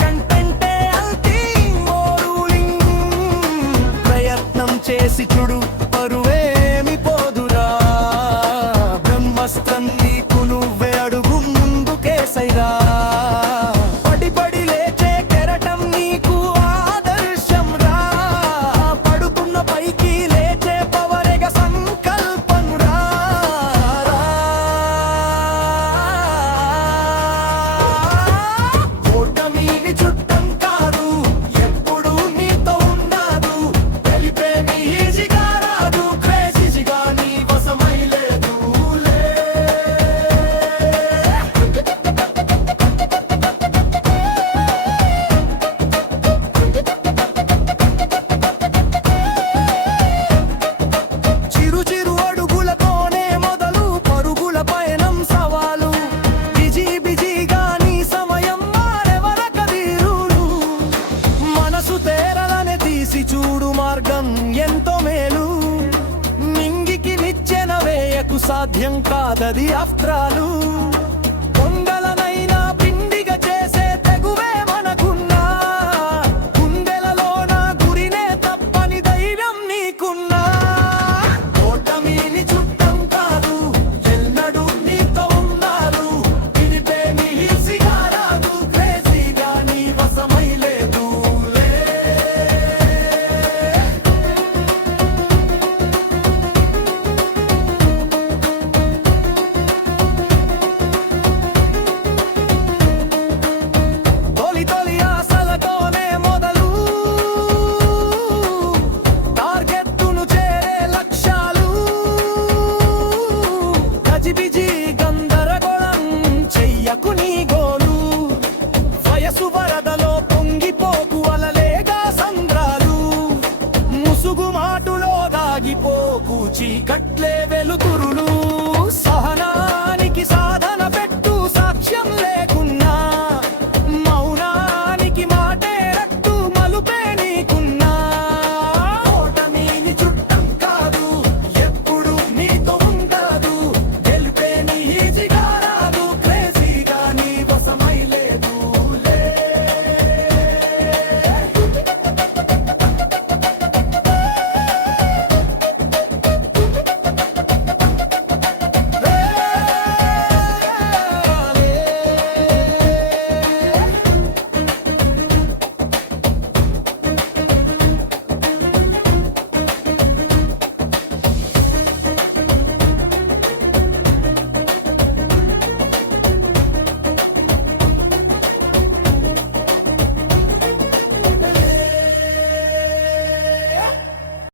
కంటెంటే అల్టీ మోరూలింగ్ ప్రయత్నం చేసి చూడు పరువేమి పోదురా బ్రహ్మస్త్రం నీకు నువ్వే అడుగు ముందుకేసైరా పడి పడి లేచే కెరటం నీకు ఆదర్శం రా పడుతున్న పైకి లేచే పవరెగ సంకల్పం రా ఓటమిని చుట్టం కాదు ఎప్పుడు నీతో ఉండదు వెళ్ళిపోయి ఈజీగా రాదు క్రేజీగా నీ వశమై లేదు చిరు చిరు అడుగులతోనే మొదలు పరుగుల పయనం సవాలు బిజీ బిజీగా నీ సమయం మారెవరక తీరులు మనసు తేరలనే తీసి చూడు మార్గం ఎంతో మేలు నింగికి నిచ్చెన వేయకు సాధ్యం కాదది అస్త్రాలు